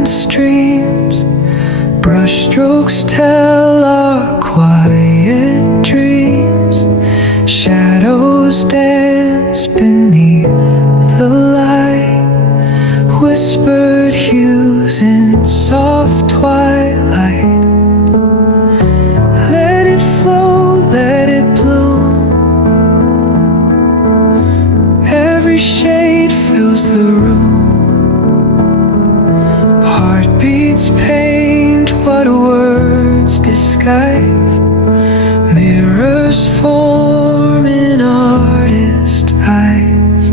silent streams, brushstrokes tell our quiet dreams. Shadows dance beneath the light, whispered hues in soft twilight. Let it flow, let it bloom. Every shade fills the room. Heartbeats paint what words disguise. Mirrors form in artist eyes.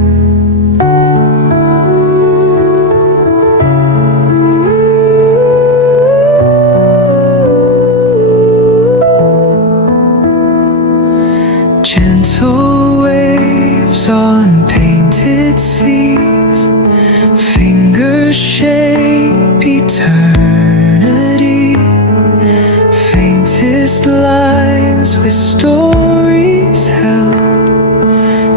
Gentle waves on painted seas, fingers shape eternity. Faintest lines with stories held,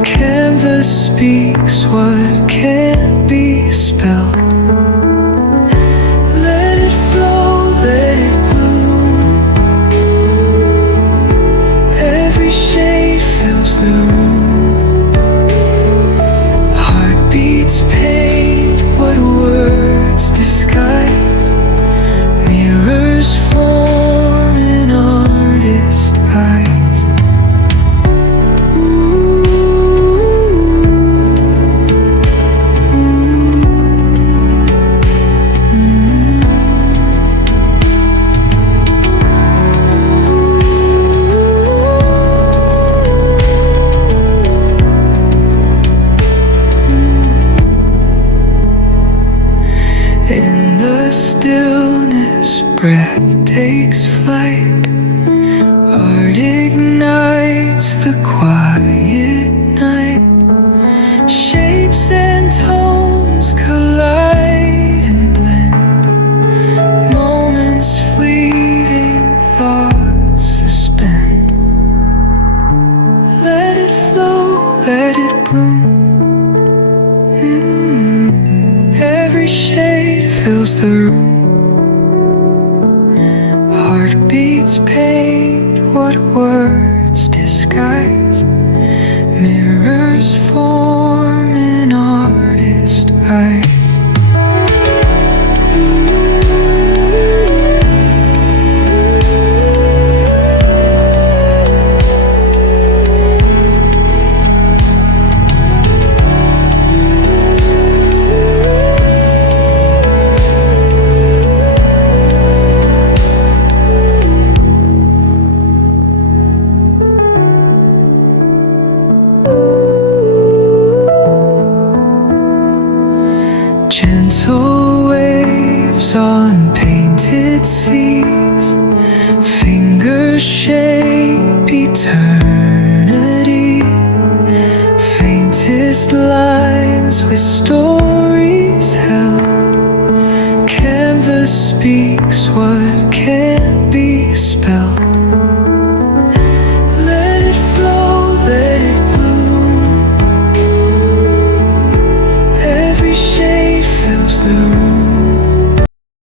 canvas speaks what can't be spelled. Let it flow, let it bloom. Every shade fills the room. Heartbeats paint what words disguise. Mirrors form in artist eyes. In the stillness, breath takes flight. Art ignites the quiet night. Shapes and tones collide and blend. Moments fleeting, thoughts suspend. Let it flow, let it bloom. Every shade fills the room. Heartbeats paint what words disguise. Mirrors form in artist eyes. Gentle waves on painted seas, fingers shape eternity. Faintest lines with stories held, canvas speaks what can't be spelled.